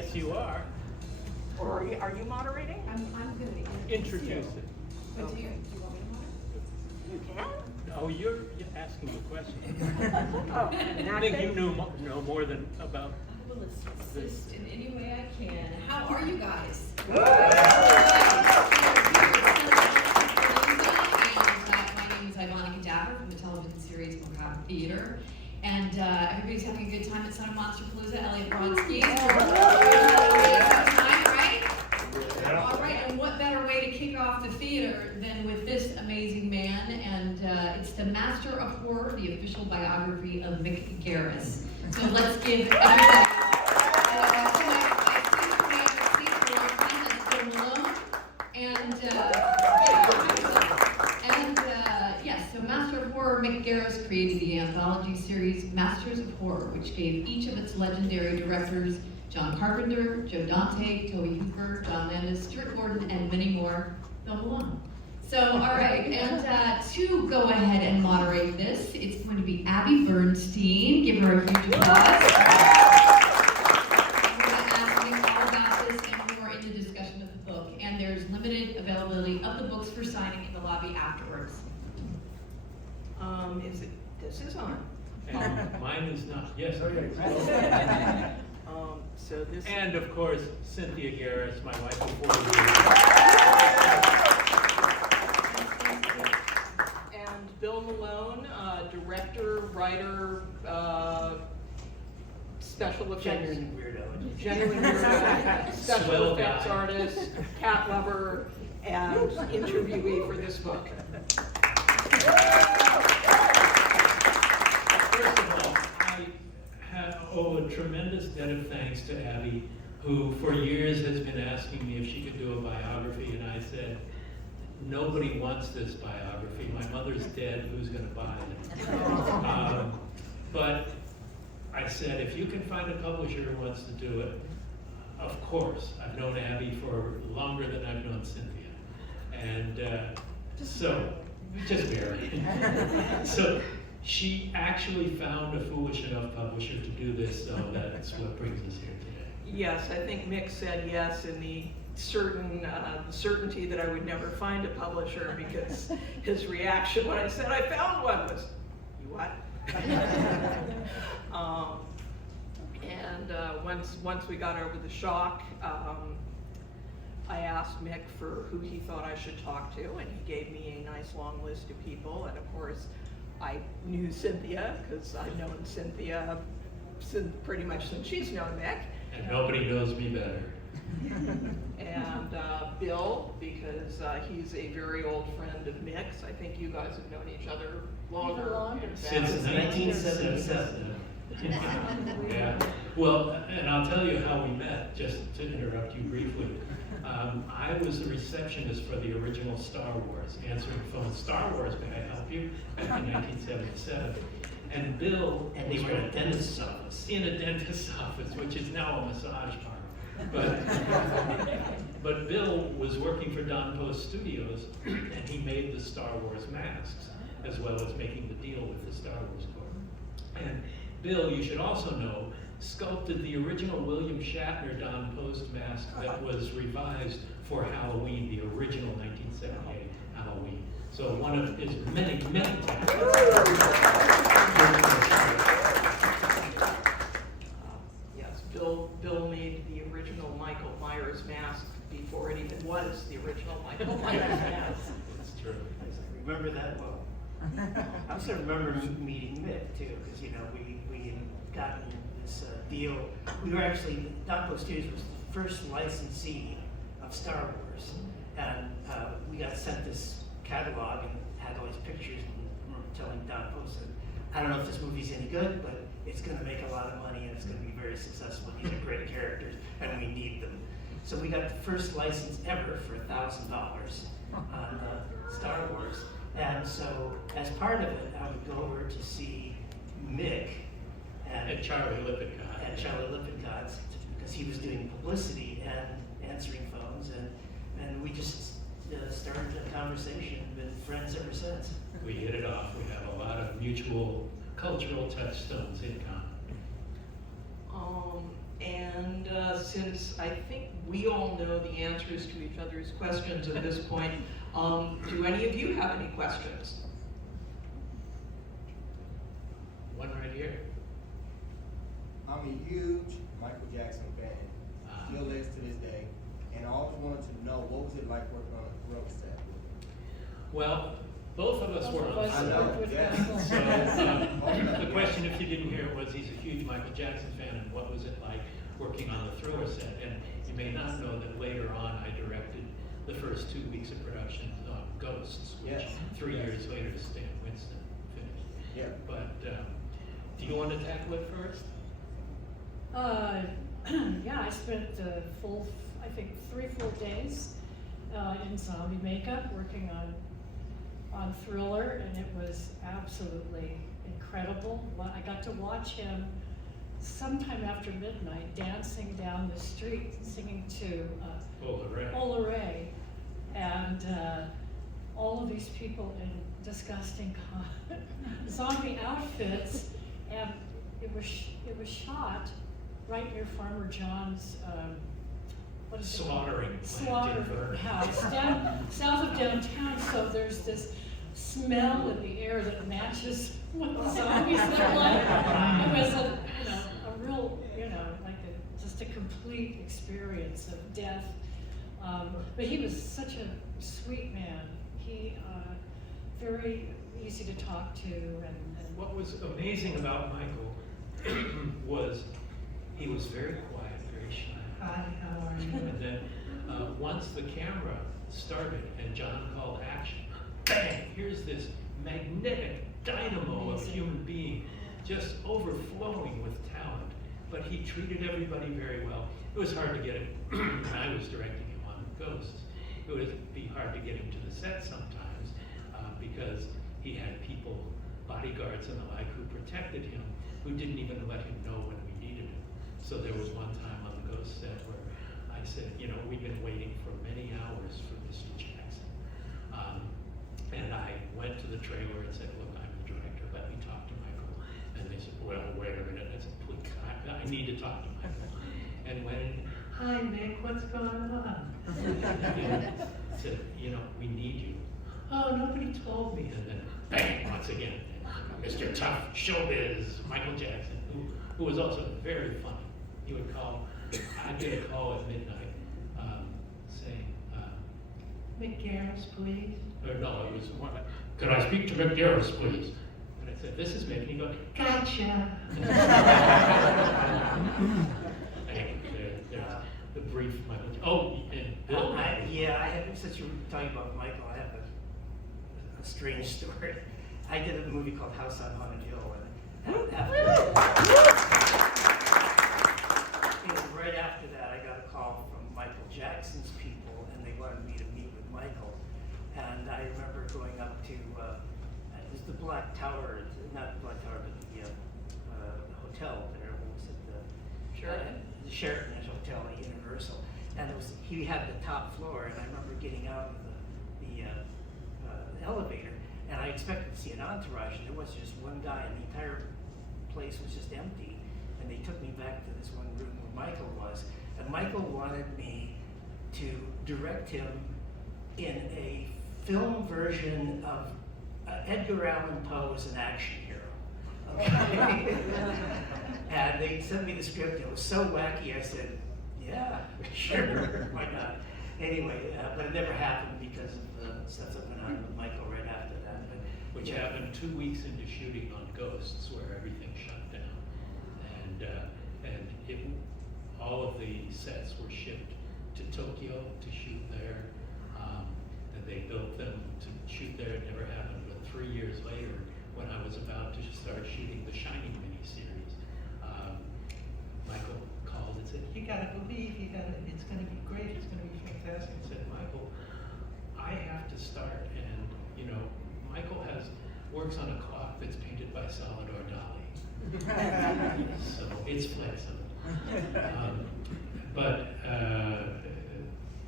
Yes, you are. Or are you moderating? I'm going to Introduce it. But do you want me to You can? Oh, you're asking the question. Oh, in I that think you case- know more than about. I will assist in any way I can. How are you guys? My name is Ivana Cadaver from the television series Macabre Theater. And everybody's having a good time at Son of Monsterpalooza. Elliot Bronski. Right? All right, and what better way to kick off the theater than with this amazing man? And it's the Master of Horror, the official biography of Mick Garris. So let's give everybody. Yes, so Master of Horror, Mick Garris created the anthology series Masters of Horror, which gave each of its legendary directors, John Carpenter, Joe Dante, Tobe Hooper, John Landis, Stuart Gordon, and many more, Bill Malone. So, all right, and to go ahead and moderate this, it's going to be Abby Bernstein. Give her a huge applause. We're going to ask Nick all about this and more in the discussion of the book. And there's limited availability of the books for signing in the lobby afterwards. This is on. And mine is not. Yes. So this. And of course, Cynthia Garris, my wife before. And Bill Malone, director, writer, special effects. Genuine weirdo. Genuine weirdo, special Swell effects guy. artist, cat lover, and interviewee for this book. First of all, I owe a tremendous debt of thanks to Abby, who for years has been asking me if she could do a biography, and I said, nobody wants this biography. My mother's dead, who's going to buy it? But I said, if you can find a publisher who wants to do it, of course. I've known Abby for longer than I've known Cynthia. And so, just barely. So she actually found a foolish enough publisher to do this, so that's what brings us here today. Yes, I think Mick said yes in the certainty that I would never find a publisher, because his reaction when I said I found one was, "You what?" Once we got over the shock, I asked Mick for who he thought I should talk to, and he gave me a nice long list of people. And of course, I knew Cynthia, because I've known Cynthia pretty much since she's known Mick. And nobody knows me better. And Bill, because he's a very old friend of Mick's. I think you guys have known each other longer. Since 1977. Yeah. Well, and I'll tell you how we met, just to interrupt you briefly. I was the receptionist for the original Star Wars, answering phones. Star Wars, may I help you? Back in 1977. And Bill And they was were in a dentist's office. in a dentist's office, which is now a massage parlor. But Bill was working for Don Post Studios, and he made the Star Wars masks, as well as making the deal with the Star Wars Corps. And Bill, you should also know, sculpted the original William Shatner Don Post mask that was revised for Halloween, the original 1978 Halloween. So one of his many, many talents. Yes, Bill made the original Michael Myers mask before it even was the original Michael Myers mask. That's true. I remember that well. I also remember meeting Mick too, because we had gotten this deal. We were actually, Don Post Studios was the first licensee of Star Wars, and we got sent this catalog and had all these pictures, and we're telling Don Post that I don't know if this movie's any good, but it's going to make a lot of money and it's going to be very successful. These are great characters, and we need them. So we got the first license ever for $1,000 on Star Wars. And so, as part of it, I would go over to see Mick And Charlie Lippincott. at Charlie Lippincott's, because he was doing publicity and answering phones, and we just started a conversation and been friends ever since. We hit it off. We have a lot of mutual cultural touchstones in common. And since I think we all know the answers to each other's questions at this point, do any of you have any questions? One right here. I'm a huge Michael Jackson fan, still is to this day, and I always wanted to know what was it like working on a Thrill set with him? Well, both of us were on. I know, yes. So, the question, if you didn't hear it, was he's a huge Michael Jackson fan, and what was it like working on the Thriller set? And you may not know that later on I directed the first 2 weeks of production on Ghosts, which Yes. 3 years later Stan Winston finished. Yeah. But do you want to tackle it first? Yeah, I spent I think 3 full days in zombie makeup working on Thriller, and it was absolutely incredible. I got to watch him sometime after midnight dancing down the street singing to Ola Ray, and all of these people in disgusting zombie outfits, and it was shot right near Farmer John's what is it called? Slaughtering house south of downtown. So there's this smell in the air that matches what the zombies look like. It was a real just a complete experience of death. But he was such a sweet man. He very easy to talk to, and What was amazing about Michael was he was very quiet, very shy. Hi, how are you? And then once the camera started and John called action, bang, here's this magnetic dynamo of human being just overflowing with talent. But he treated everybody very well. It was hard to get him, when I was directing him on Ghosts, it would be hard to get him to the set sometimes because he had people, bodyguards and the like, who protected him, who didn't even let him know when we needed him. So there was one time on the Ghost set where I said, we've been waiting for many hours for Mr. Jackson. And I went to the trailer and said, look, I'm the director, let me talk to Michael. And they said, well, wait a minute. I said, please, I need to talk to Michael. And when, hi Mick, what's going on? And I said, we need you. Oh, nobody told me. And then, bang, once again, Mr. Tough Showbiz, Michael Jackson, who was also very funny. He would call, I'd get a call at midnight saying, Mick Garris, please. Or no, it was more like, could I speak to Mick Garris, please? And I said, this is Mick. And he goes, gotcha. There's the brief Michael. Oh, and Bill. Since you were talking about Michael, I have a strange story. I did a movie called House on Haunted Hill, and right after that, I got a call from Michael Jackson's people, and they wanted me to meet with Michael. And I remember going up to it was the Black Tower, not the Black Tower, but the hotel there. What was it? The Sheraton Hotel at Universal. And he had the top floor, and I remember getting out of the elevator, and I expected to see an entourage, and there was just one guy, and the entire place was just empty. And they took me back to this one room where Michael was, and Michael wanted me to direct him in a film version of Edgar Allan Poe as an action hero. Okay? And they sent me the script. It was so wacky. I said, yeah, sure, why not? Anyway, but it never happened because of the stuff that went on with Michael right after that. Which happened 2 weeks into shooting on Ghosts, where everything shut down, and all of the sets were shipped to Tokyo to shoot there. And they built them to shoot there. It never happened. But 3 years later, when I was about to start shooting the Shining miniseries, Michael called and said, "You gotta believe, it's gonna be great. It's gonna be fantastic." I said, "Michael, I have to start." And Michael works on a clock that's painted by Salvador Dali, so it's flexible. But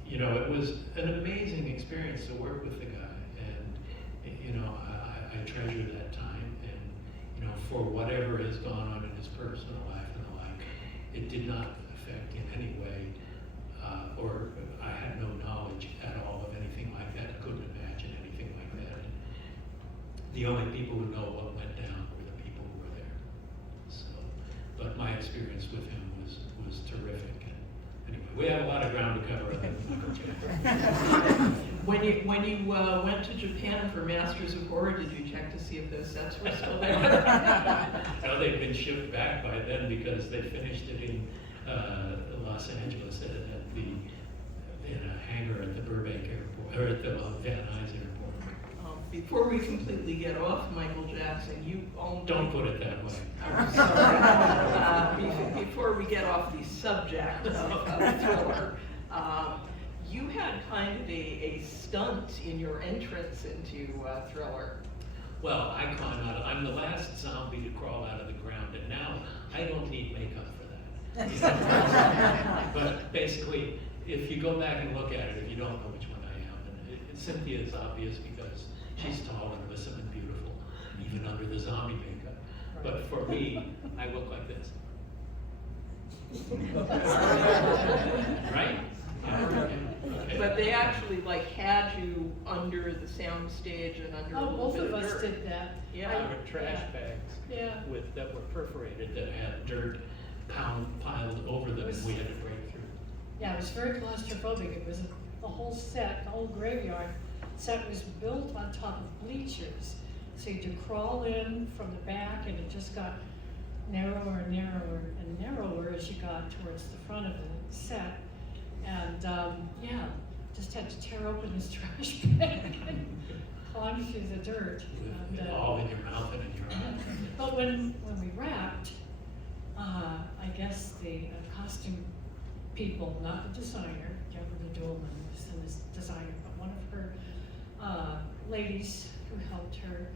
it was an amazing experience to work with the guy, and I treasure that time. And for whatever has gone on in his personal life and the like, it did not effect in any way, or I had no knowledge at all of anything like that. I couldn't imagine anything like that. The only people who know what went down were the people who were there. So, but my experience with him was terrific. And anyway, we have a lot of ground to cover. When you went to Japan for Masters of Horror, did you check to see if those sets were still there? No, they've been shipped back by then because they finished it in Los Angeles in a hangar at the Burbank airport, or at the Van Nuys airport. Before we completely get off Michael Jackson, you own. Don't put it that way. I'm sorry. Before we get off the subject of Thriller, you had kind of a stunt in your entrance into Thriller. Well, I climb out. I'm the last zombie to crawl out of the ground, and now I don't need makeup for that. You know? But basically, if you go back and look at it, if you don't know which one I am, and Cynthia is obvious because she's tall and lissome and beautiful, even under the zombie makeup. But for me, I look like this. Right? Yeah, okay. But they actually like had you under the sound stage and under a Oh, little both bit of of us dirt. did that. Yeah. There were trash bags Yeah. that were perforated that had dirt piled over them, and we had to break through. Yeah, it was very claustrophobic. It was the whole set, the whole graveyard set was built on top of bleachers. So you had to crawl in from the back, and it just got narrower and narrower and narrower as you got towards the front of the set. And yeah, just had to tear open this trash bag and climb through the dirt. And, All in your mouth and in your eyes. but when we wrapped, I guess the costume people, not the designer, Deborah Dolman was the designer, but one of her ladies who helped her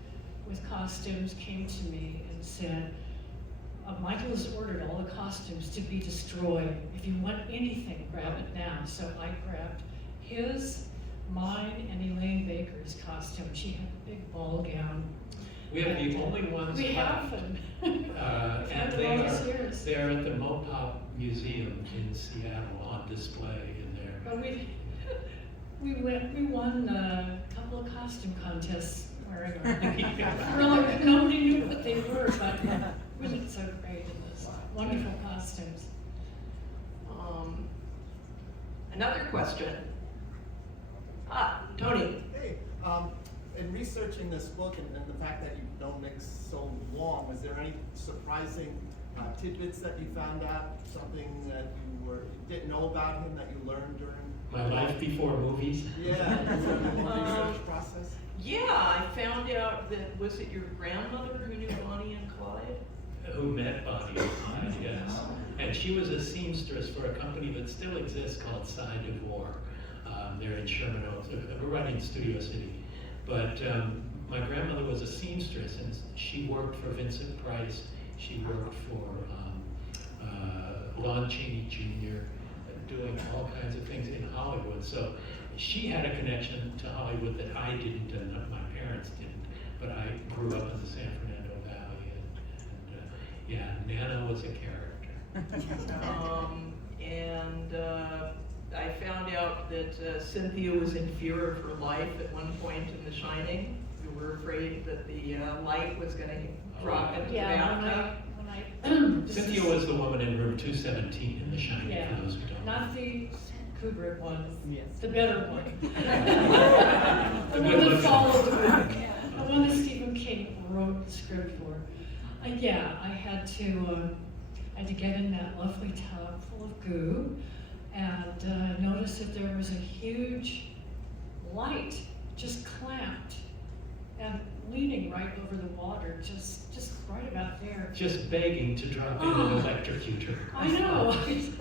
with costumes came to me and said, Michael has ordered all the costumes to be destroyed. If you want anything, grab it now. So I grabbed his, mine, and Elaine Baker's costume. She had a big ball gown. We have the only ones We have left. them. And After all these years. they're at the Mopop Museum in Seattle on display in there. But we won a couple of costume contests wearing our Really, nobody knew what they were, but really so great in those wonderful costumes. Another question. Tony. Hey, in researching this book and the fact that you've known Mick so long, was there any surprising tidbits that you found out? Something that you didn't know about him that you learned during My life before movies. Yeah, during the research process? Yeah, I found out that, was it your grandmother who knew Bonnie and Clyde? Who met Bonnie and Clyde, yes. And she was a seamstress for a company that still exists called Side of War. They're in Sherman Oaks, we're right in Studio City. But my grandmother was a seamstress, and she worked for Vincent Price. She worked for Lon Chaney Jr., doing all kinds of things in Hollywood. So she had a connection to Hollywood that I didn't, and my parents didn't. But I grew up in the San Fernando Valley, and yeah, Nana was a character. I found out that Cynthia was in fear of her life at one point in The Shining. We were afraid that the light was going to drop into the bathtub. Cynthia was the woman in room 217 in The Shining, Yeah, for those who don't know. not the Kubrick one, the better one. The The one good that looking followed the one. book, the one that Stephen King wrote the script for. Yeah, I had to get in that lovely tub full of goo and notice that there was a huge light just clamped and leaning right over the water, just right about there. Just begging to drop in an electrocutor. I know.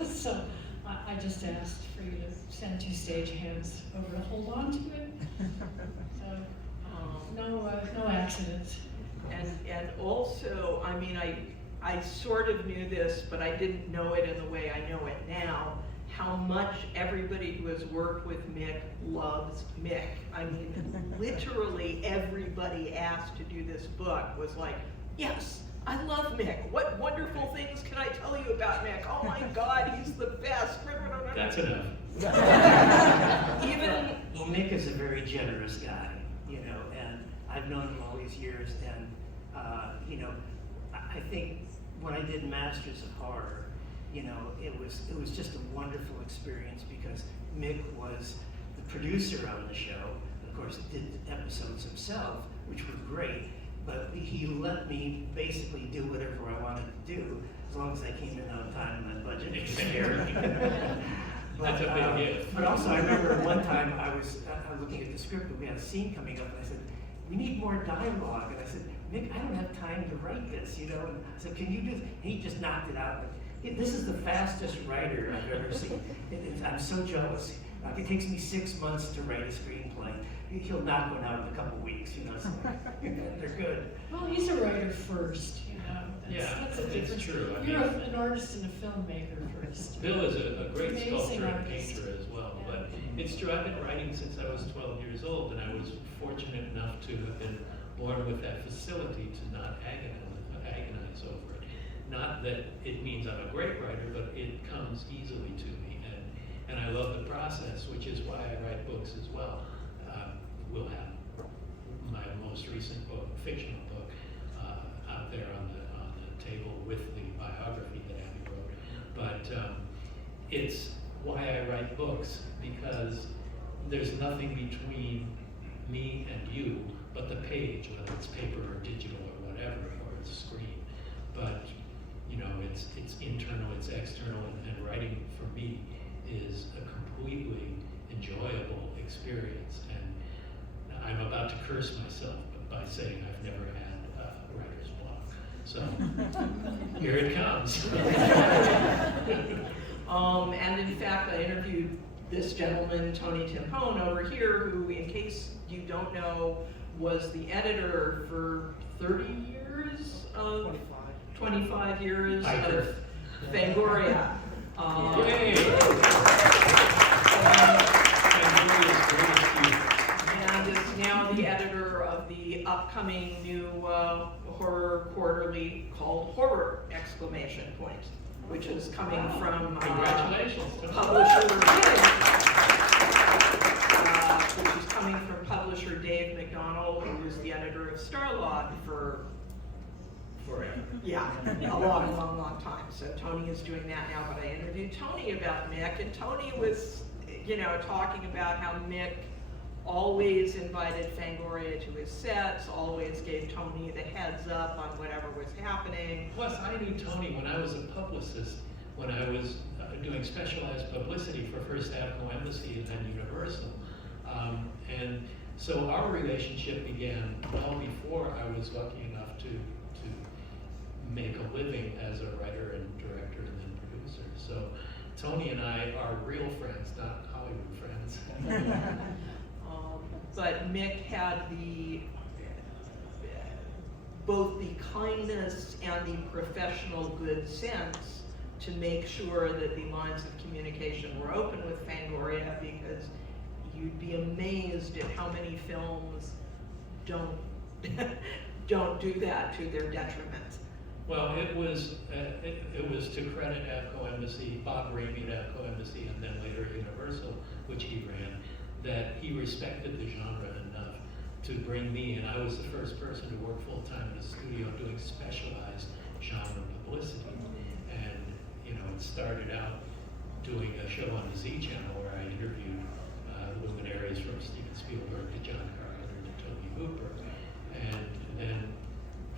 So I just asked for you to send 2 stagehands over to hold on to it. So no accidents. And also, I mean, I sort of knew this, but I didn't know it in the way I know it now, how much everybody who has worked with Mick loves Mick. I mean, literally everybody asked to do this book was like, Yes, I love Mick. What wonderful things can I tell you about Mick? Oh my God, he's the best. That's enough. Even, Well, Mick is a very generous guy, you know, and I've known him all these years, and, you know, I think when I did Masters of Horror, you know, it was just a wonderful experience because Mick was the producer on the show. Of course, did the episodes himself, which were great, but he let me basically do whatever I wanted to do, as long as I came in on time and my budget was there. That's a big gift. But also, I remember one time I was looking at the script and we had a scene coming up, and I said, "We need more dialogue." And I said, "Mick, I don't have time to write this, you know." And I said, "Can you do this?" And he just knocked it out. Like, this is the fastest writer I've ever seen. I'm so jealous. It takes me 6 months to write a screenplay. He'll knock one out in a couple weeks, you know. So they're good. Well, he's a writer first, you know. That's a it's difference. true. I You're mean- an artist and a filmmaker first. Bill is a great Amazing sculptor and artist. painter as well, Yeah. but it's true, I've been writing since I was 12 years old, and I was fortunate enough to have been born with that facility to not agonize over it. Not that it means I'm a great writer, but it comes easily to me, and I love the process, which is why I write books as well. We'll have my most recent book, fictional book, out there on the table with the biography that Abby wrote. But it's why I write books, because there's nothing between me and you but the page, whether it's paper or digital or whatever, or it's screen. But you know, it's internal, it's external, and writing for me is a completely enjoyable experience. And I'm about to curse myself by saying I've never had writer's block. So here it comes. and in fact, I interviewed this gentleman, Tony Timpone, over here, who, in case you don't know, was the editor for 30 years of 25 years Hiker. of Fangoria. Yay! And is now the editor of the upcoming new horror quarterly called Horror! Which is coming from Congratulations. publisher which is coming from publisher Dave McDonald, who was the editor of Starlog for Forever. yeah, a long time. So Tony is doing that now, but I interviewed Tony about Mick, and Tony was, you know, talking about how Mick always invited Fangoria to his sets, always gave Tony the heads up on whatever was happening. Plus, I knew Tony when I was a publicist, when I was doing specialized publicity for first Avco Embassy and then Universal. And so our relationship began well before I was lucky enough to make a living as a writer and director and then producer. So Tony and I are real friends, not Hollywood friends. But Mick had both the kindness and the professional good sense to make sure that the lines of communication were open with Fangoria, because you'd be amazed at how many films don't do that to their detriment. Well, it was to credit Avco Embassy, Bob Ramey at Avco Embassy, and then later Universal, which he ran, that he respected the genre enough to bring me, and I was the first person to work full-time in a studio doing specialized genre publicity. And, you know, it started out doing a show on the Z Channel where I interviewed luminaries from Steven Spielberg to John Carpenter to Toby Hooper. And then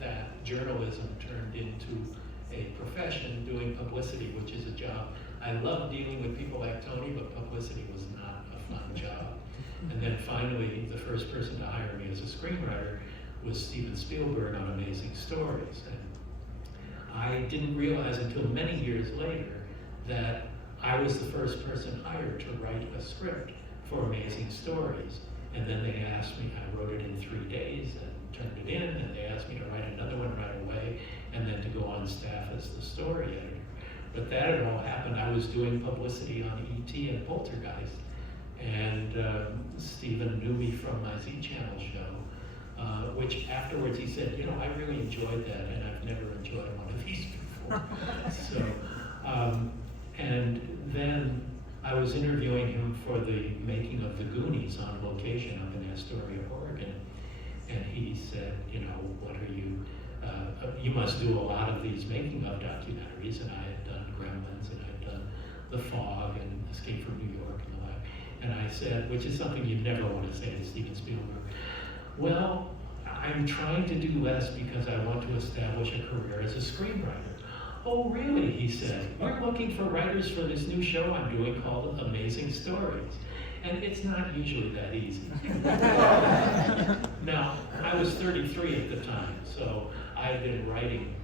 that journalism turned into a profession doing publicity, which is a job. I love dealing with people like Tony, but publicity was not a fun job. And then finally, the first person to hire me as a screenwriter was Steven Spielberg on Amazing Stories. And I didn't realize until many years later that I was the first person hired to write a script for Amazing Stories. And then they asked me, I wrote it in 3 days and turned it in, and they asked me to write another one right away, and then to go on staff as the story editor. But that had all happened. I was doing publicity on E.T. and Poltergeist, and Stephen knew me from my Z Channel show, which afterwards he said, you know, I really enjoyed that, and I've never enjoyed one of these before. So, and then I was interviewing him for the making of The Goonies on location up in Astoria, Oregon, and he said, you know, what are you, you must do a lot of these making of documentaries, and I had done Gremlins, and I'd done The Fog, and Escape from New York, and all that. And I said, which is something you never want to say to Steven Spielberg, well, I'm trying to do less because I want to establish a career as a screenwriter. Oh, really? He said. We're looking for writers for this new show I'm doing called Amazing Stories. And it's not usually that easy. Now, I was 33 at the time, so I had been writing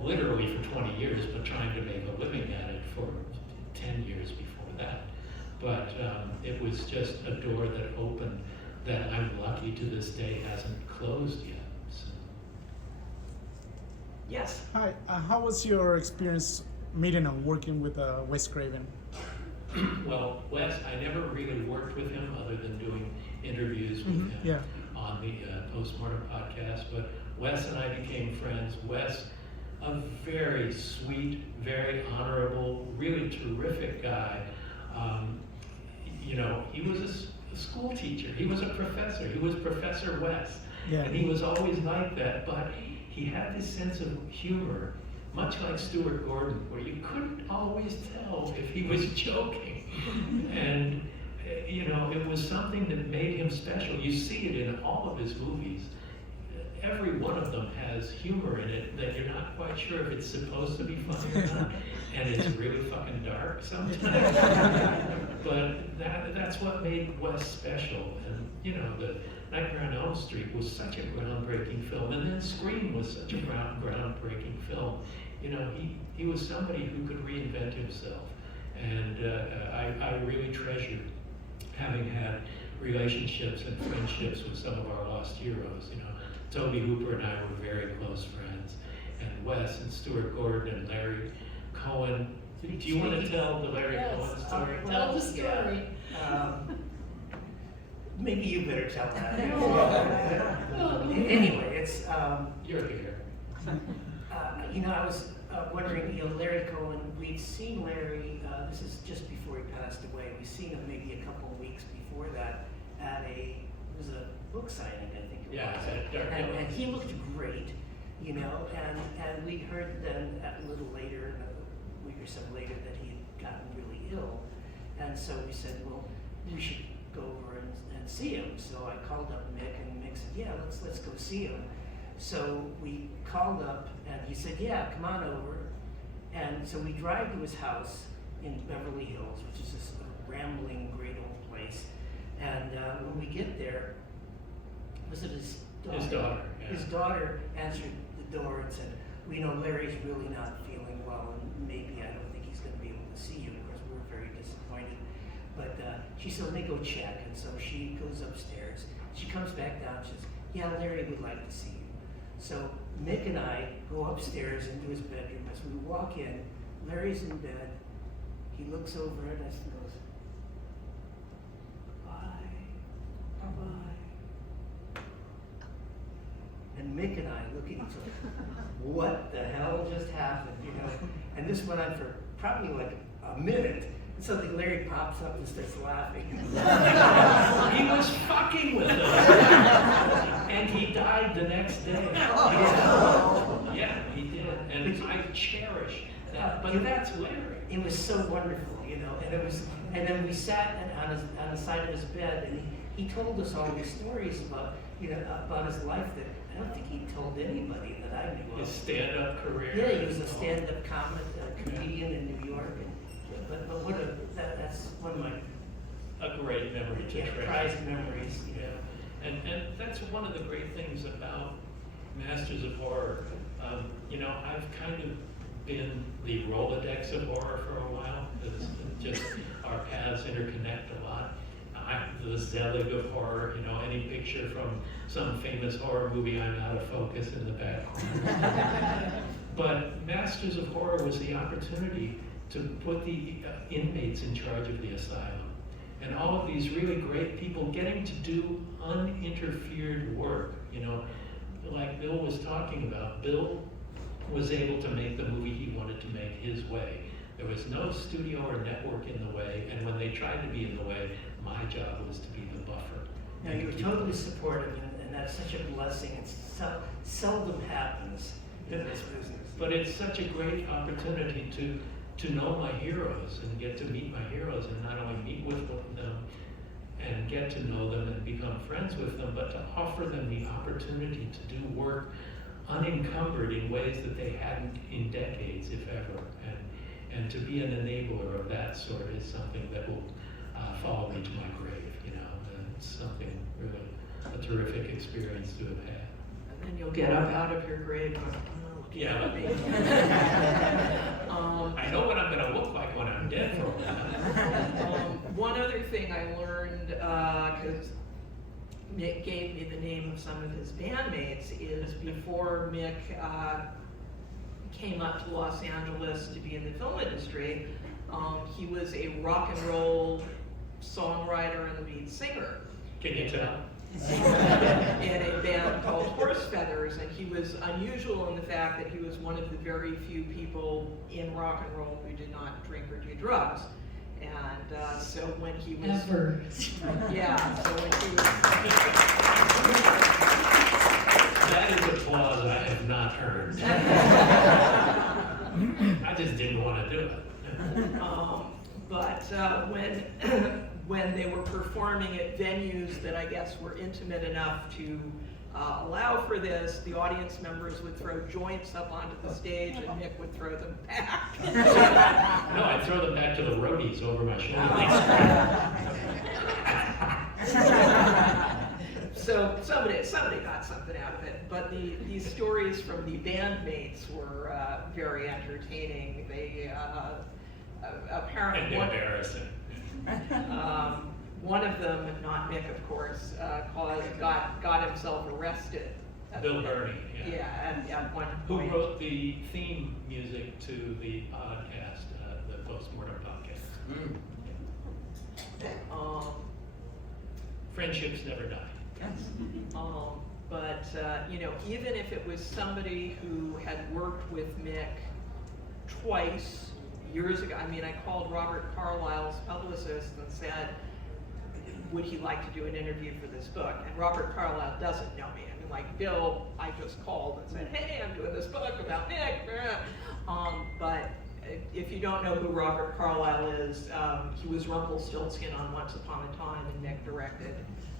literally for 20 years, but trying to make a living at it for 10 years before that. But it was just a door that opened that I'm lucky to this day hasn't closed yet. So. Yes. Hi, how was your experience meeting and working with Wes Craven? Well, Wes, I never really worked with him other than doing interviews with him Yeah. on the Postmortem podcast, but Wes and I became friends. Wes, a very sweet, very honorable, really terrific guy. You know, he was a school teacher. He was a professor. He was Professor Wes. Yeah. And he was always like that, but he had this sense of humor, much like Stuart Gordon, where you couldn't always tell if he was joking. And, you know, it was something that made him special. You see it in all of his movies. Every one of them has humor in it that you're not quite sure if it's supposed to be funny or not, and it's really fucking dark sometimes. But that's what made Wes special. And, you know, the Nightmare on Elm Street was such a groundbreaking film, and then Scream was such a groundbreaking film. You know, he was somebody who could reinvent himself, and I really treasure having had relationships and friendships with some of our lost heroes. You know, Toby Hooper and I were very close friends, and Wes and Stuart Gordon and Larry Cohen. Do you want to tell the Larry Cohen story? Tell the story. Maybe you better tell that. Well, Anyway, it's, You're here. you know, I was wondering, you know, Larry Cohen, we'd seen Larry, this is just before he passed away, we'd seen him maybe a couple of weeks before that at it was a book signing, I think it was. Yeah, at Dark Hill. And he looked great, you know, and we heard then a little later, a week or so later, that he had gotten really ill. And so we said, well, we should go over and see him. So I called up Mick, and Mick said, yeah, let's go see him. So we called up, and he said, yeah, come on over. And so we drive to his house in Beverly Hills, which is this rambling, great old place. And when we get there, was it his daughter? His daughter, yeah. His daughter answered the door and said, well, you know, Larry's really not feeling well, and maybe I don't think he's going to be able to see you. Of course, we were very disappointed. But she said, let me go check. And so she goes upstairs. She comes back down. She says, yeah, Larry would like to see you. So Mick and I go upstairs into his bedroom. As we walk in, Larry's in bed. He looks over at us and goes, bye, bye. And Mick and I look at each other. What the hell just happened, you know? And this went on for probably like a minute. And suddenly Larry pops up and starts laughing. He was fucking with us. And he died the next day. Yeah, he did. And I cherish that. But that's Larry. It was so wonderful, you know, and then we sat on the side of his bed, and he told us all these stories about, you know, about his life that I don't think he told anybody that I knew of. His stand-up career. Yeah, he was a stand-up comedian in New York, and but what that's one of my A great memory to treasure. prized memories. You know. Yeah, and that's one of the great things about Masters of Horror. You know, I've kind of been the Rolodex of horror for a while. It's just our paths interconnect a lot. I'm the Zelig of horror. You know, any picture from some famous horror movie, I'm out of focus in the back corner. But Masters of Horror was the opportunity to put the inmates in charge of the asylum. And all of these really great people getting to do uninterfered work You know, like Bill was talking about, Bill was able to make the movie he wanted to make his way. There was no studio or network in the way, and when they tried to be in the way, my job was to be the buffer. No, you were totally supportive, and that's such a blessing. It seldom happens in this business. But it's such a great opportunity to know my heroes and get to meet my heroes, and not only meet with them and get to know them and become friends with them, but to offer them the opportunity to do work unencumbered in ways that they hadn't in decades, if ever. And to be an enabler of that sort is something that will follow me to my grave, you know. And it's something really, a terrific experience to have had. And then you'll get up out of your grave and go, oh, look Yeah. at me. I know what I'm gonna look like when I'm dead for a while. One other thing I learned, because Mick gave me the name of some of his bandmates, is before Mick came up to Los Angeles to be in the film industry, he was a rock and roll songwriter and lead singer. Can you tell? In a band called Horse Feathers, and he was unusual in the fact that he was one of the very few people in rock and roll who did not drink or do drugs. And so when he was Ever. yeah, so when he was That is applause I have not heard. I just didn't want to do it. but when they were performing at venues that I guess were intimate enough to allow for this, the audience members would throw joints up onto the stage and Mick would throw them back. No, I throw them back to the roadies over my shoulder. So somebody got something out of it, but these stories from the bandmates were very entertaining. They apparently And embarrassing. one of them, not Mick of course, got himself arrested. Bill Burney, yeah. Yeah, at one Who point. wrote the theme music to the podcast, the Postmortem podcast. Friendships never die. But you know, even if it was somebody who had worked with Mick twice years ago, I mean, I called Robert Carlyle's publicist and said, would he like to do an interview for this book? And Robert Carlyle doesn't know me. I mean, like Bill, I just called and said, hey, I'm doing this book about Mick. But if you don't know who Robert Carlyle is, he was Rumpelstiltskin on Once Upon a Time, and Mick directed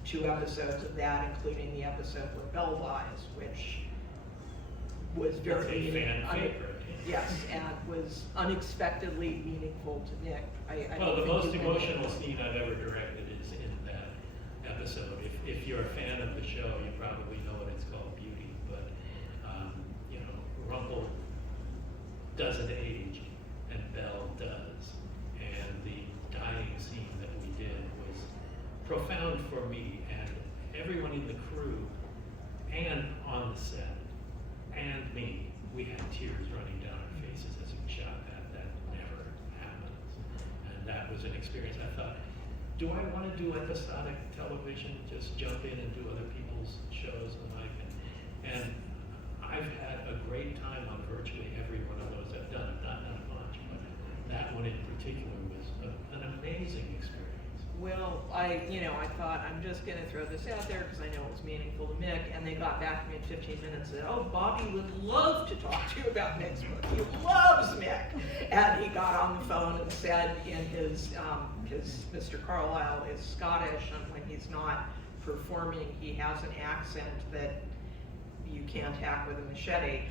2 episodes of that, including the episode where Belle dies, which was It's very a fan favorite. yes, and was unexpectedly meaningful to Mick. Well, the don't most think you emotional would- scene I've ever directed is in that episode. If you're a fan of the show, you probably know it. It's called Beauty, but you know, Rumpel doesn't age, and Belle does. And the dying scene that we did was profound for me and everyone in the crew, and on the set, and me. We had tears running down our faces as we shot that. That never happens. And that was an experience. I thought, do I want to do episodic television, just jump in and do other people's shows and like, and I've had a great time on virtually every one of those I've done. Not much, but that one in particular was an amazing experience. Well, I thought I'm just gonna throw this out there because I know it was meaningful to Mick, and they got back to me in 15 minutes and said, oh, Bobby would love to talk to you about Mick's book. He loves Mick. And he got on the phone and said in his, because Mr. Carlyle is Scottish, and when he's not performing, he has an accent that you can't hack with a machete.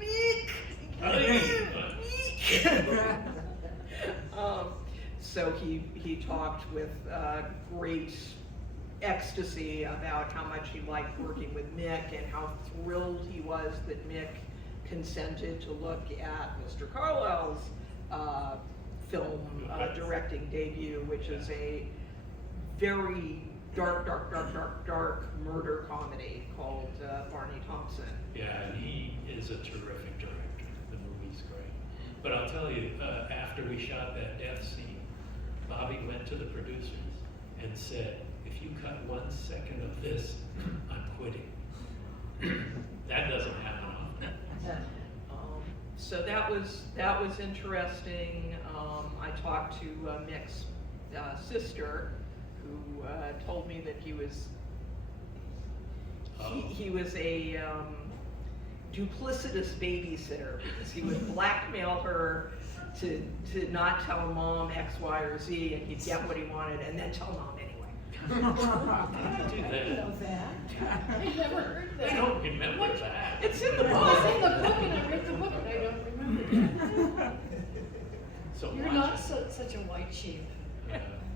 Mick! So he talked with great ecstasy about how much he liked working with Mick and how thrilled he was that Mick consented to look at Mr. Carlyle's film directing debut, which is a very dark murder comedy called Barney Thompson. Yeah, and he is a terrific director. The movie's great. But I'll tell you, after we shot that death scene, Bobby went to the producers and said, if you cut 1 second of this, I'm quitting. That doesn't happen often. So that was interesting. I talked to Mick's sister, who told me that he was a duplicitous babysitter, because he would blackmail her to not tell mom X, Y, or Z, and he'd get what he wanted, and then tell mom anyway. I do I didn't that. know that. I never heard that. I don't remember that. It's in the It book. was in the book, and I read the book, and I don't remember that. So You're watch not it. such a white sheep.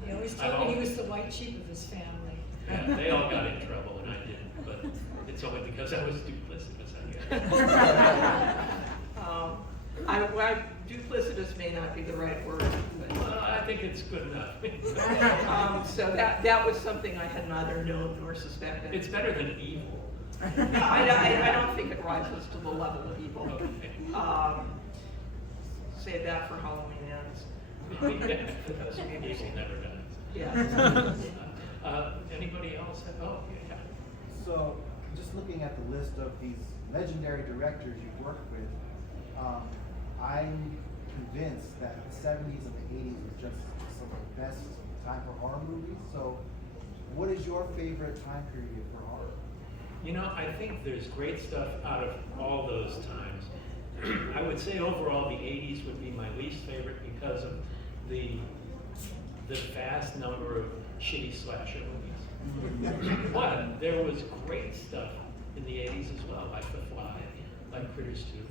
He always I've told me he always- was the white sheep of his family. Yeah, they all got in trouble and I didn't, but it's only because I was duplicitous, I guess. Duplicitous may not be the right word, but. Well, I think it's good enough. So that was something I had neither known nor suspected. It's better than evil. I don't think it rises to the level of evil. Okay. Save that for Halloween ends. Evil never dies. Yeah. Anybody else? Oh, yeah. So, just looking at the list of these legendary directors you've worked with, I'm convinced that the 70s and the 80s was just some of the best time for horror movies. So, what is your favorite time period for horror? You know, I think there's great stuff out of all those times. I would say overall the 80s would be my least favorite because of the vast number of shitty slasher movies. But there was great stuff in the 80s as well, like The Fly, like Critters 2.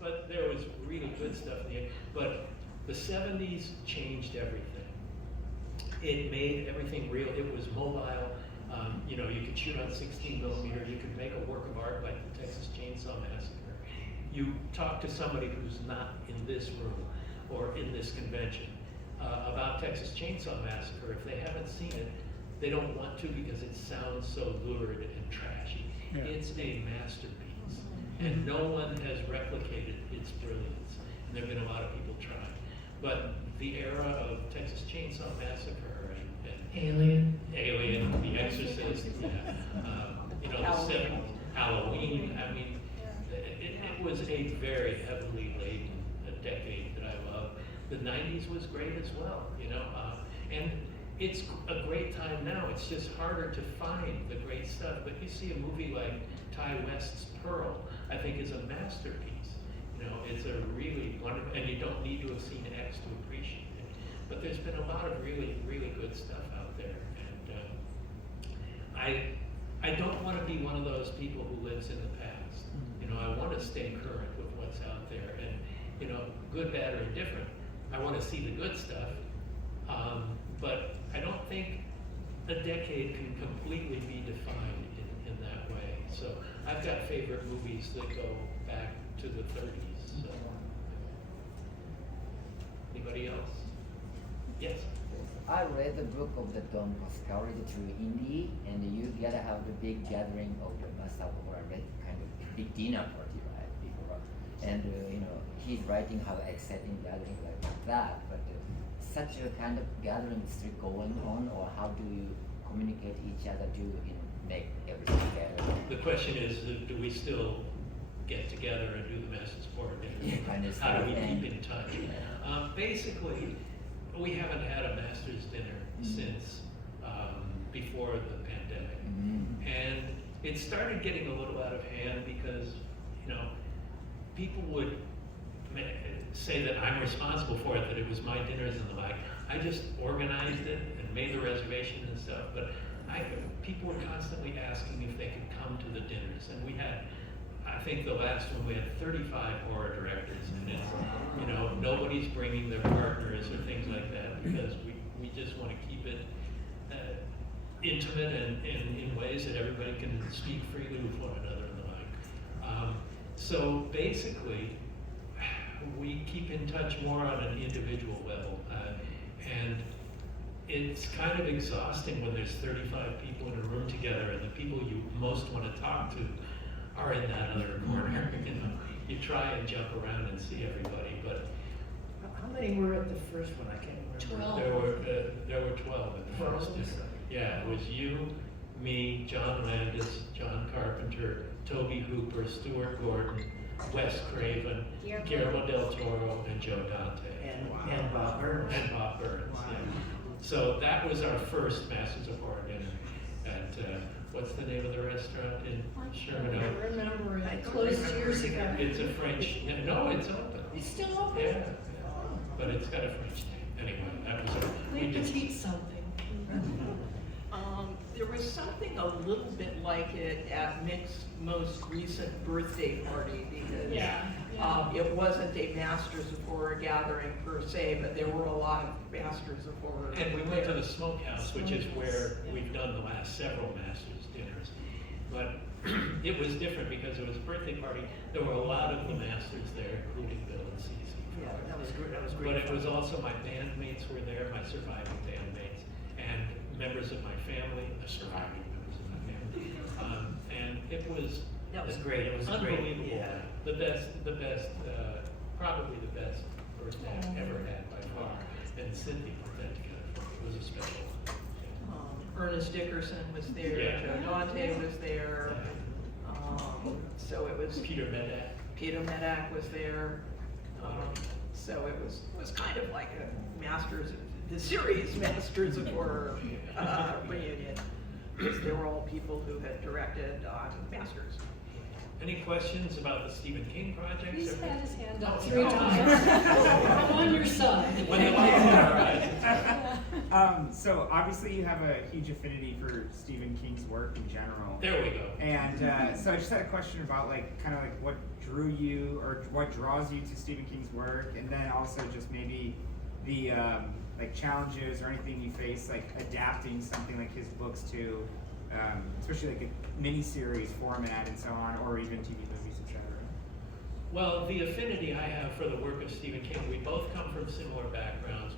But there was really good stuff in the 80s. But the 70s changed everything. It made everything real. It was mobile. You know, you could shoot on 16 millimeter. You could make a work of art like the Texas Chainsaw Massacre. You talk to somebody who's not in this room or in this convention about Texas Chainsaw Massacre. If they haven't seen it, they don't want to because it sounds so lurid and trashy. Yeah. It's a masterpiece, and no one has replicated its brilliance. And there have been a lot of people trying. But the era of Texas Chainsaw Massacre and Alien, The Exorcist, yeah, you know, the 70s, Halloween. I mean, it was a very heavily laden decade that I love. The 90s was great as well, you know, and it's a great time now. It's just harder to find the great stuff. But you see a movie like Ty West's Pearl, I think is a masterpiece. You know, it's a really wonderful, and you don't need to have seen X to appreciate it. But there's been a lot of really, really good stuff out there. And I don't want to be one of those people who lives in the past. You know, I want to stay current with what's out there. And, you know, good, bad, or indifferent, I want to see the good stuff. But I don't think a decade can completely be defined in that way. So I've got favorite movies that go back to the 30s. So. Anybody else? Yes. I read the book of the Don Pasquale, the true indie, and you gotta have the big gathering of the master of horror, kind of big dinner party, right? Before, and you know, he's writing how exciting gathering like that, but such a kind of gathering is still going on, or how do you communicate each other to make everything better? The question is, do we still get together and do the Master Sport dinner? How do we keep in touch? Basically, we haven't had a Masters dinner since before the pandemic. And it started getting a little out of hand because, you know, people would say that I'm responsible for it, that it was my dinners and the like. I just organized it and made the reservation and stuff, but people were constantly asking if they could come to the dinners. And we had, I think the last one, we had 35 horror directors, and it's, you know, nobody's bringing their partners or things like that because we just want to keep it intimate and in ways that everybody can speak freely with one another and the like. So basically, we keep in touch more on an individual level, and it's kind of exhausting when there's 35 people in a room together and the people you most want to talk to are in that other corner, you know. you try and jump around and see everybody, but How many were at the first one? I can't remember. 12. there were 12 at the first dinner. Yeah, it was you, me, John Landis, John Carpenter, Toby Hooper, Stuart Gordon, Wes Craven, Guillermo del Toro, and Joe Dante. And Bob Burns. And Bob Burns, yeah. So that was our first Masters of Horror dinner at, what's the name of the restaurant in Sherman I Oaks? remember it closed years ago. It's a French, no, it's open. It's still open? Yeah, but it's got a French name. Anyway, that was We we have to did. teach something. There was something a little bit like it at Mick's most recent birthday party because Yeah. it wasn't a Masters of Horror gathering per se, but there were a lot of Masters of Horror. And we went to there. the Smokehouse, which is where we've done the last several Masters dinners. But it was different because it was a birthday party. There were a lot of the Masters there, including Bill and Cece. Yeah, that was great. That was great. But it was also my bandmates were there, my surviving bandmates, and members of my family, surviving members of my family. And it was. That was great. It was great. Unbelievable. Yeah. The best, probably the best birthday I've ever had by far. And Cindy put that together for me. It was a special one. Ernest Dickerson was there, Yeah. Joe Dante was there, so it was. Peter Medak. Peter Medak was there. So it was kind of like a Masters, the series Masters of Horror reunion. Because they were all people who had directed Masters. Any questions about the Stephen King project? He's had his hand up Oh, 3 no. times. I'm on your side. When the lights are right. So obviously you have a huge affinity for Stephen King's work in general. There we go. And so I just had a question about like kind of like what drew you or what draws you to Stephen King's work, and then also just maybe the like challenges or anything you face like adapting something like his books to, especially like a miniseries format and so on, or even TV movies, etc. Well, the affinity I have for the work of Stephen King, we both come from similar backgrounds.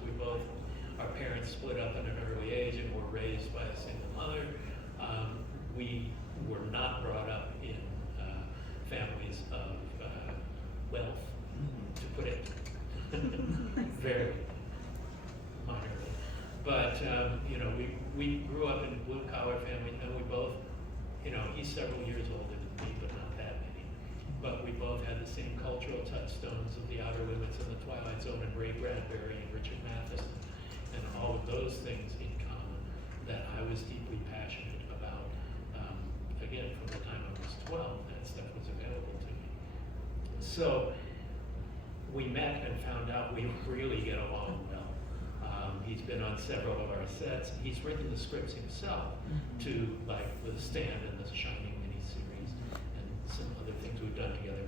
Our parents split up at an early age and were raised by a single mother. We were not brought up in families of wealth, to put it very minorly. But, we grew up in blue collar families, and we both, he's several years older than me, but not that many. But we both had the same cultural touchstones of The Outer Limits and The Twilight Zone and Ray Bradbury and Richard Matheson, and all of those things in common that I was deeply passionate about. Again, from the time I was 12, that stuff was available to me. So we met and found out we really get along well. He's been on several of our sets. He's written the scripts himself to like The Stand and The Shining miniseries and some other things we've done together.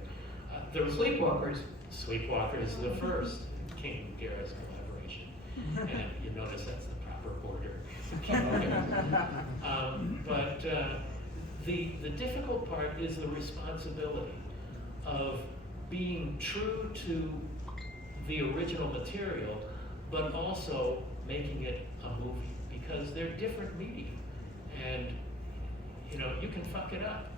There was Sleepwalkers. Sleepwalkers, the first King Garris collaboration, and you notice that's the proper order. But the difficult part is the responsibility of being true to the original material, but also making it a movie, because they're different medium, and you can fuck it up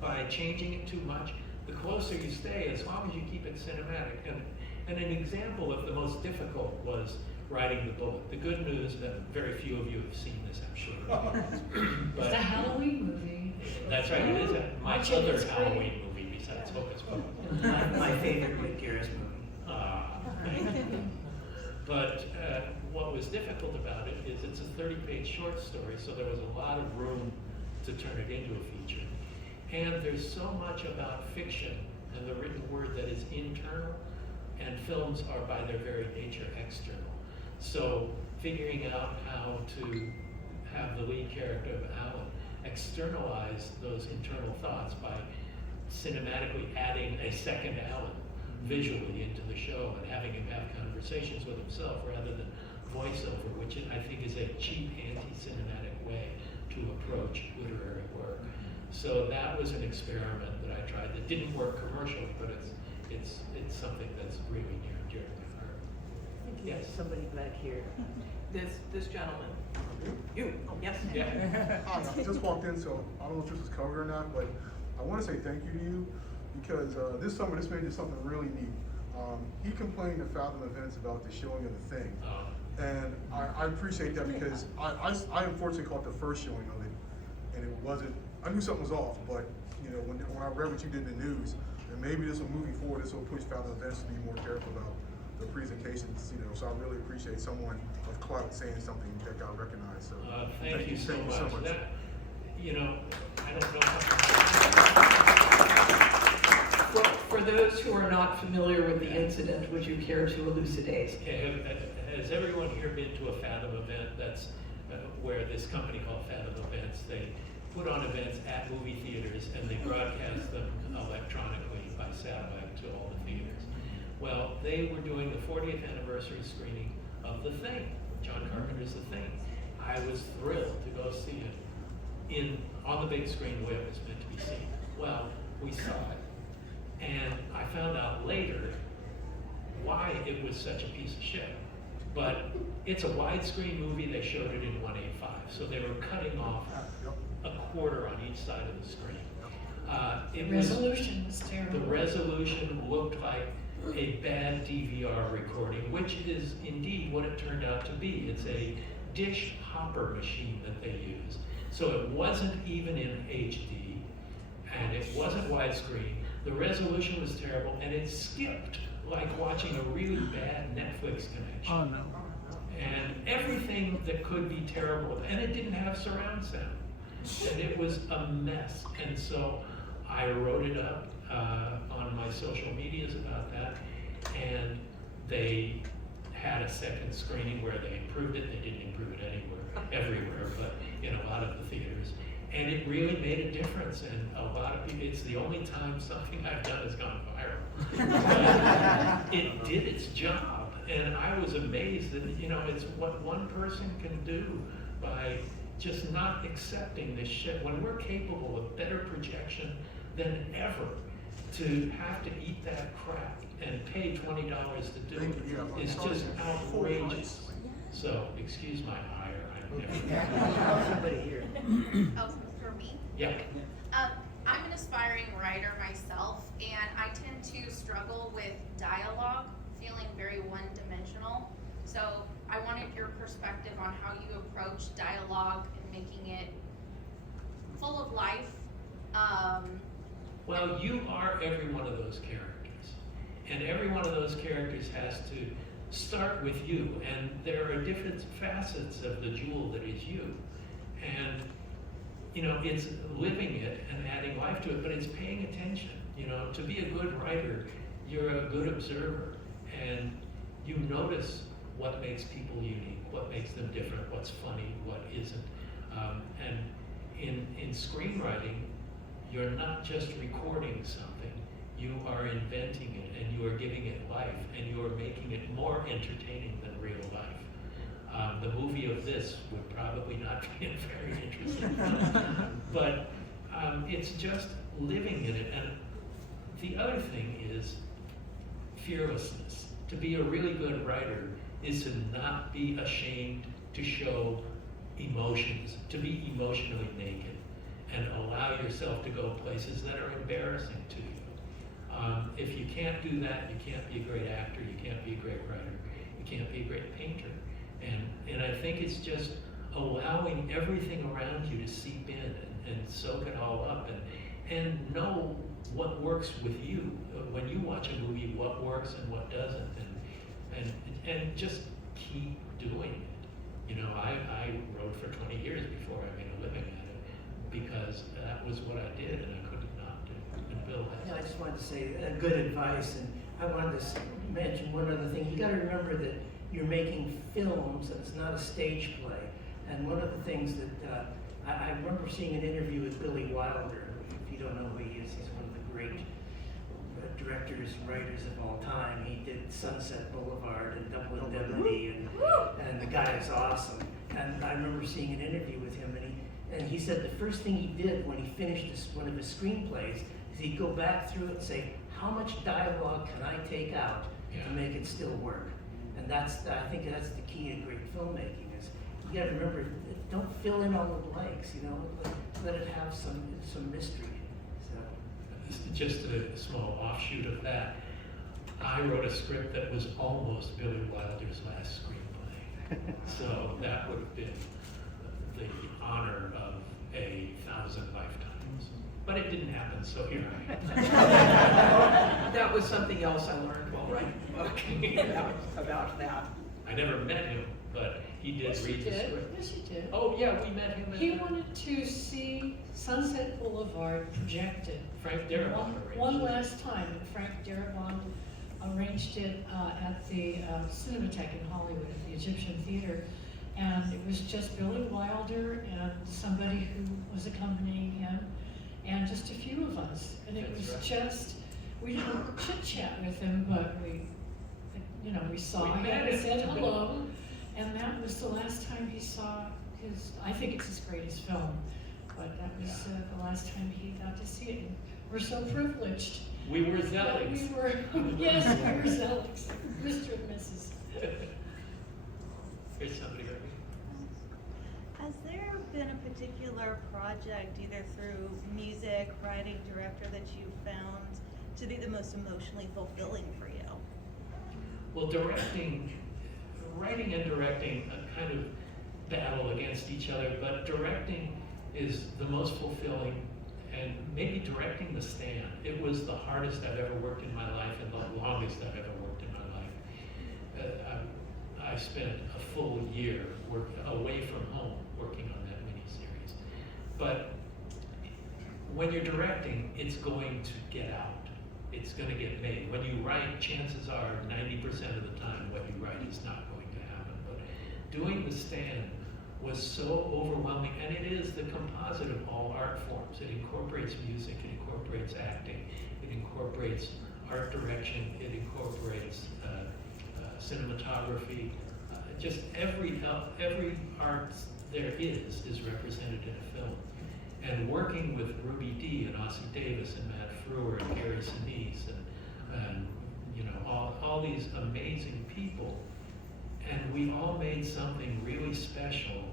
by changing it too much. The closer you stay, as long as you keep it cinematic. And an example of the most difficult was writing the book. The good news that very few of you have seen this, I'm sure. It's a Halloween movie. That's right, it is my Watch it, other it's great. Halloween movie besides Hocus Pocus. My favorite Mick Garris movie. Thank you. But what was difficult about it is it's a 30-page short story, so there was a lot of room to turn it into a feature. And there's so much about fiction and the written word that is internal, and films are by their very nature external. So figuring out how to have the lead character of Alan externalize those internal thoughts by cinematically adding a second Alan visually into the show and having him have conversations with himself rather than voiceover, which I think is a cheap anti-cinematic way to approach literary work. So that was an experiment that I tried that didn't work commercially, but it's something that's really near and dear to my heart. Yes. Somebody back here. This gentleman. You, yes. Yeah. Hi, I just walked in, so I don't know if this was covered or not, but I want to say thank you to you. because this summer this man did something really neat. He complained to Fathom Events about the showing of The Thing. And I appreciate that because I unfortunately caught the first showing of it, and it wasn't, I knew something was off, but you know, when I read what you did in the news, and maybe this will moving forward, this will push Fathom Events to be more careful about the presentations, you know, so I really appreciate someone of clout saying something that got recognized, so. Thank you so much. That, you know, I don't know. Well, for those who are not familiar with the incident, would you care to elucidate? Has everyone here been to a Fathom event? That's where this company called Fathom Events, they put on events at movie theaters and they broadcast them electronically by satellite to all the theaters. Well, they were doing the 40th anniversary screening of The Thing, John Carpenter's The Thing. I was thrilled to go see it on the big screen the way it was meant to be seen. Well, we saw it, and I found out later why it was such a piece of shit. But it's a widescreen movie, they showed it in 1:8:5, so they were cutting off a quarter on each side of the screen. Resolution was terrible. The resolution looked like a bad DVR recording, which is indeed what it turned out to be. It's a dish hopper machine that they use. So it wasn't even in HD, and it wasn't widescreen. The resolution was terrible, and it skipped like watching a really bad Netflix connection. Oh no. And everything that could be terrible, and it didn't have surround sound. And it was a mess. And so I wrote it up on my social medias about that, and they had a second screening where they improved it. They didn't improve it everywhere, but in a lot of the theaters. And it really made a difference, and a lot of people, it's the only time something I've done has gone viral. It did its job, and I was amazed that, you know, it's what one person can do by just not accepting this shit. When we're capable of better projection than ever, to have to eat that crap and pay $20 to do it is just outrageous. So, excuse my ire. Somebody here. Oh, for me? Yeah. I'm an aspiring writer myself, and I tend to struggle with dialogue, feeling very one-dimensional. So I wanted your perspective on how you approach dialogue and making it full of life. Well, you are every one of those characters, and every one of those characters has to start with you, and there are different facets of the jewel that is you. And, you know, it's living it and adding life to it, but it's paying attention. You know, to be a good writer, you're a good observer, and you notice what makes people unique, what makes them different, what's funny, what isn't. And in screenwriting, you're not just recording something, you are inventing it, and you are giving it life, and you are making it more entertaining than real life. The movie of this would probably not be a very interesting film, but it's just living in it. And the other thing is fearlessness. To be a really good writer is to not be ashamed to show emotions, to be emotionally naked, and allow yourself to go places that are embarrassing to you. If you can't do that, you can't be a great actor, you can't be a great writer, you can't be a great painter. And I think it's just allowing everything around you to seep in and soak it all up and know what works with you. When you watch a movie, what works and what doesn't, and just keep doing it. You know, I wrote for 20 years before I made a living at it, because that was what I did, and I couldn't not do it. And Bill has. No, I just wanted to say good advice, and I wanted to mention one other thing. You got to remember that you're making films, and it's not a stage play. And one of the things that I remember seeing an interview with Billy Wilder. If you don't know who he is, he's one of the great directors and writers of all time. He did Sunset Boulevard and Double Indemnity, and the guy is awesome. And I remember seeing an interview with him, and he said the first thing he did when he finished one of his screenplays is he'd go back through it and say, how much dialogue can I take out to make it still work? And I think that's the key to great filmmaking, is you gotta remember, don't fill in all the blanks, you know, let it have some mystery. So just a small offshoot of that, I wrote a script that was almost Billy Wilder's last screenplay. So that would have been the honor of 1,000 lifetimes. But it didn't happen, so here I am. That was something else I learned while writing the book about that. I never met him, but he did Yes, you read the did. script. Yes, you did. Oh, yeah, we met him He at wanted to see Sunset Boulevard projected. Frank Darabont arranged One it. last time, and Frank Darabont arranged it at the Cinematheque in Hollywood, at the Egyptian Theater. And it was just Billy Wilder and somebody who was accompanying him, and just a few of us. And it That's was right. just, we didn't chit-chat with him, but we saw We him met and him. said hello. And that was the last time he saw I think it's his greatest film, but that was the last time he got to see it. And we're so privileged. We were that zealots. We were, yes, we were zealots, Mr. and Mrs. Here's somebody over Has there been a particular project, either through music, writing, director, that you found to be the most emotionally fulfilling for you? Well, writing and directing kind of battle against each other, but directing is the most fulfilling, and maybe directing The Stand. It was the hardest I've ever worked in my life and the longest I've ever worked in my life. I spent a full year away from home working on that miniseries. But when you're directing, it's going to get out. It's going to get made. When you write, chances are 90% of the time what you write is not going to happen. But doing The Stand was so overwhelming, and it is the composite of all art forms. It incorporates music, it incorporates acting, it incorporates art direction, it incorporates cinematography. Just every art there is represented in a film. And working with Ruby Dee and Ossie Davis and Matt Frewer and Gary Sinise and all these amazing people, and we all made something really special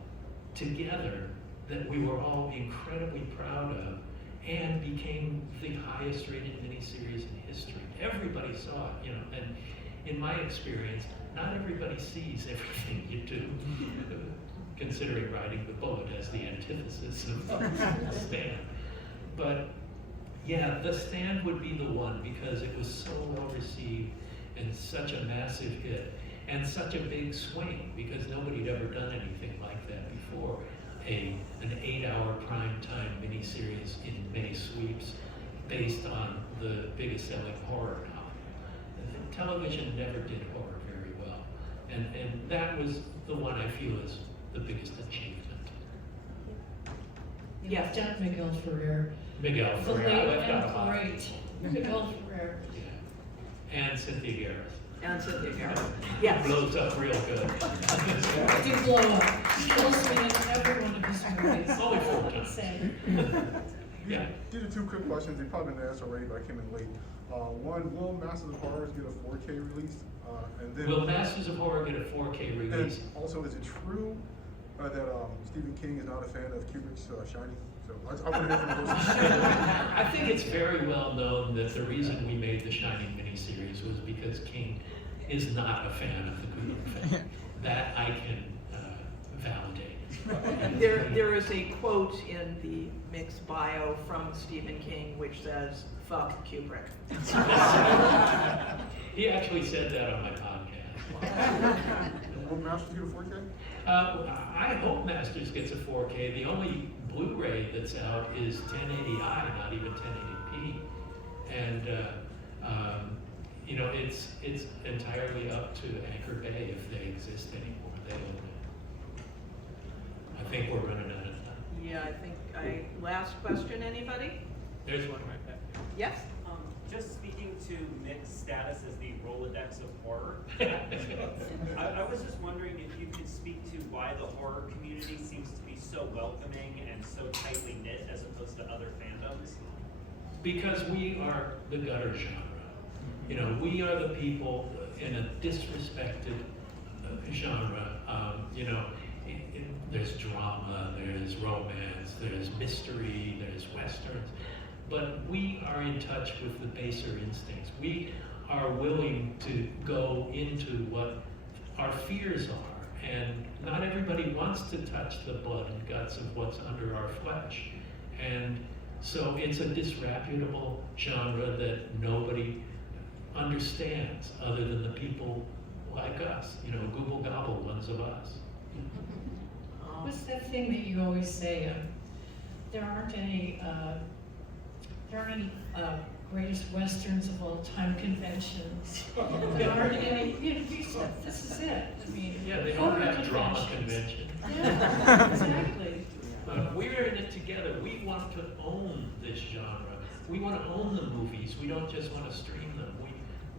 together that we were all incredibly proud of, and became the highest rated miniseries in history. Everybody saw it, and in my experience, not everybody sees everything you do. Considering Riding the Bullet as the antithesis of The Stand. But yeah, The Stand would be the one because it was so well received and such a massive hit and such a big swing because nobody had ever done anything like that before. An 8-hour primetime miniseries in many sweeps based on the biggest selling horror novel. And television never did horror very well. And that was the one I feel is the biggest achievement. Yes, Jack Miguel Ferrer. Miguel The Ferrer, late I left out a and lot. great Miguel Ferrer. Yeah. And Cynthia Garris. And Cynthia Garris. Yes. Blows up real good. Did blow up. She blows me in every one of his movies. Only 4 I would times. say. Yeah. Did the 2 quick questions. They probably been asked already, but I came in late. One, will Masters of Horror get a 4K release? And then Will Masters of Horror get a 4K release? And also, is it true that Stephen King is not a fan of Kubrick's Shining? So I want to hear from those. I think it's very well known that the reason we made the Shining miniseries was because King is not a fan of the Kubrick film. That I can validate. There is a quote in the Mick's bio from Stephen King which says, "Fuck Kubrick." He actually said that on my podcast. Will Masters get a 4K? I hope Masters gets a 4K. The only Blu-ray that's out is 1080i, not even 1080p. And it's entirely up to Anchor Bay if they exist anymore. They don't know. I think we're running out of time. Yeah, I think last question, anybody? There's one right back there. Yes? Just speaking to Mick's status as the Rolodex of horror, I was just wondering if you could speak to why the horror community seems to be so welcoming and so tightly knit as opposed to other fandoms. Because we are the gutter genre. We are the people in a disrespected genre. There's drama, there's romance, there's mystery, there's westerns. but we are in touch with the baser instincts. We are willing to go into what our fears are, and not everybody wants to touch the blood and guts of what's under our flesh. And so it's a disreputable genre that nobody understands other than the people like us, you know, Google Gobble ones of us. What's that thing that you always say, there aren't any greatest westerns of all time conventions. There aren't any, you know, this is it. I mean, Yeah, they don't horror have drama conventions. convention. Yeah, exactly. But we're in it together. We want to own this genre. We want to own the movies. We don't just want to stream them.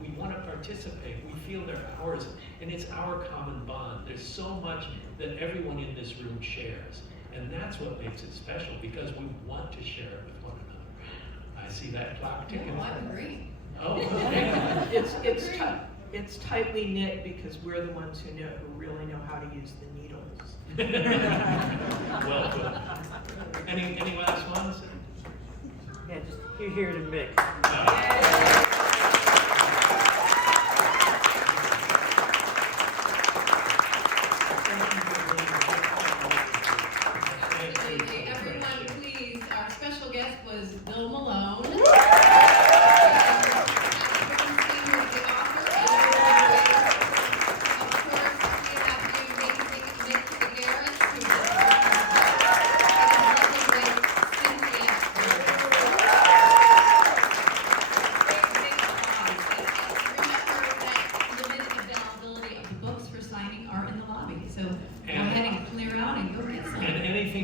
We want to participate. We feel they're ours, and it's our common bond. There's so much that everyone in this room shares, and that's what makes it special, because we want to share it with one another. I see that clock ticking. No, I agree. Oh, okay. It's tightly knit because we're the ones who really know how to use the needles. Well put. Any last ones? Yeah, just here to Mick. Everyone, please, our special guest was Bill Malone.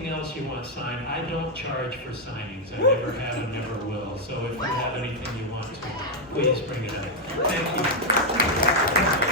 Else you want signed, I don't charge for signings. I never have and never will. So if you have anything you want to, please bring it up. Thank you.